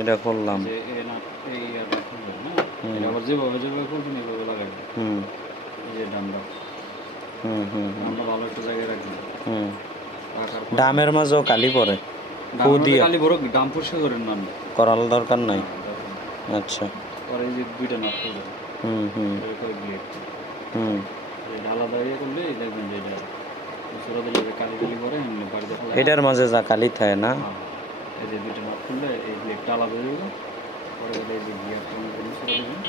এটা করলাম। যে এই না এই এটা খুলবেন না, এটা আবার যেভাবে যেভাবে খুলবেন এইভাবে লাগাবেন। এই যে ডামটা ডামটা ভালো একটা জায়গায় রাখবেন। রাখার পরে ডামের মাঝেও কালি পড়ে, ডামের মধ্যে কালি ভরে ডাম পরিষ্কার করেন না করার দরকার নাই। আচ্ছা, পরে এই যে দুইটা নাট করবেন ব্লেড আলাদা ইয়ে করলে দেখবেন যে এটা সুরা দিলে যে কালি কালি করে এমনি বাড়িতে ফেলে এটার মাঝে যা কালি থাকে না। এই যে দুইটা নাট করলে এই ব্লেডটা আলাদা হয়ে যাবে। পরে গেলে এই যে গিয়ারটা সুরা দেবেন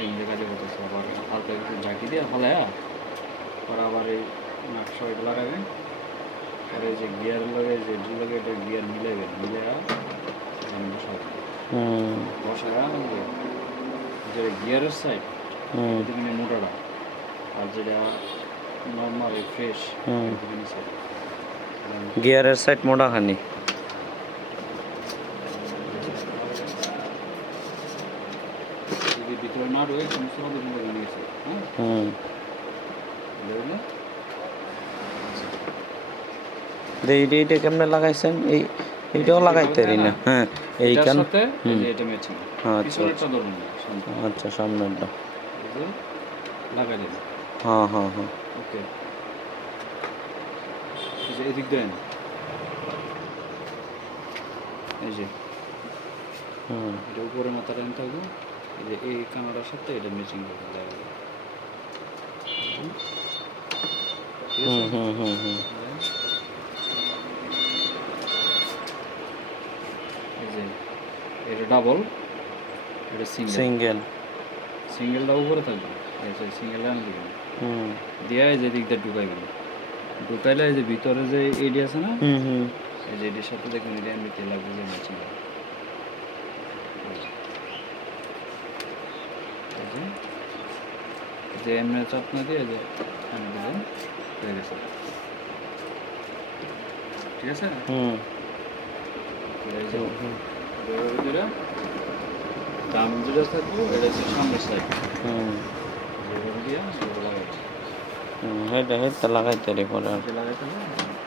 এমনি কাজে করতেছে। আবার হালকা একটু ঝাঁকি দিয়ে ফেলায়া পরে আবার এই নাটশো এটা লাগাবেন। পরে এই যে গিয়ার লাগে যে লাগে এটা গিয়ার মিলাইবেন, মিলাইয়া বসাবেন। বসায়া যে গিয়ারের সাইড এদিকে মোটাটা আর যেটা নর্মাল ফ্রেশ গিয়ারের সাইড মোটা খানি। যদি ভিতরে না রয়ে সমস্যা হবে কিন্তু বেরিয়ে গেছে। এইটা কেমনে লাগাইছেন? এইটাও লাগাইতে পারি না। হ্যাঁ, এইখান এটা ম্যাচিং। আচ্ছা আচ্ছা, সামনেরটা লাগাই দেন। হ্যাঁ ওকে, এদিক দেন। এই যে এটা উপরে মাথাটা এনে থাকবো। এই যে এই কানাডার সাথে এটা ম্যাচিং করে লাগাবো। এই যে এটা ডাবল, এটা সিঙ্গেলটা উপরে থাকবে। এই যে সিঙ্গেলটা আনতে দিবেন, দিয়ে এই যে দিক দিয়ে ঢুকাইবেন। ঢুকাইলে এই যে ভিতরে যে এডি আছে না, এই যে এডির সাথে দেখবেন এটা এমনিতে লাগবে যে ম্যাচিং। যে এমনি চাপ না দিয়ে যে আনে দিবেন, হয়ে গেছে। ঠিক আছে। ভিতরে দাম যেটা থাকবে এটা হচ্ছে সামনের সাইড। লাগাইতে পরে লাগাইতে হবে।